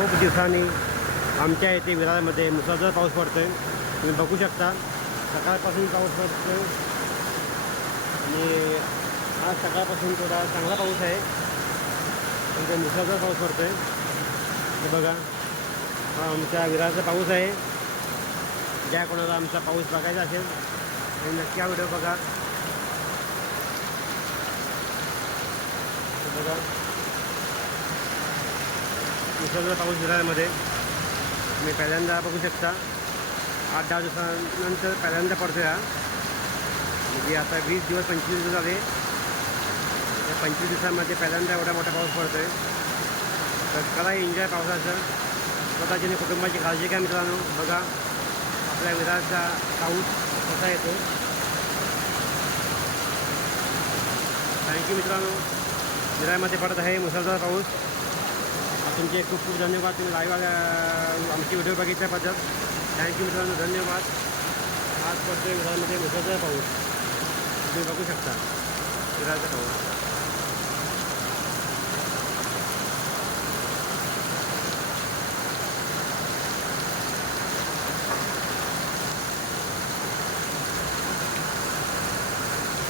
खूप दिवसांनी आमच्या इथे विरारमध्ये मुसळधार पाऊस पडतोय. तुम्ही बघू शकता सकाळपासून पाऊस पडतोय. आणि आज सकाळपासून थोडा चांगला पाऊस आहे. पण ते मुसळधार पाऊस पडतोय. हे बघा हा आमच्या विरारचा पाऊस आहे. ज्या कोणाला आमचा पाऊस बघायचा असेल तर नक्की हा व्हिडिओ बघा. बघा मुसळधार पाऊस विरारमध्ये तुम्ही पहिल्यांदा बघू शकता. आठ दहा दिवसानंतर पहिल्यांदा पडतो हा. म्हणजे आता वीस दिवस पंचवीस दिवस झाले. या पंचवीस दिवसामध्ये पहिल्यांदा एवढा मोठा पाऊस पडतोय. तर करा एन्जॉय पावसाचं. स्वतःची आणि कुटुंबाची काळजी घ्या मित्रांनो. बघा आपल्या विरारचा पाऊस कसा येतो. थँक्यू मित्रांनो. विरारमध्ये पडत आहे मुसळधार पाऊस. तुमचे खूप खूप धन्यवाद. तुम्ही लाईव्ह आमची व्हिडिओ बघितल्याबद्दल. थँक्यू मित्रांनो धन्यवाद. आज पडतोय घरामध्ये मिसळचा पाऊस. तुम्ही बघू शकता. विरारचा पाऊस.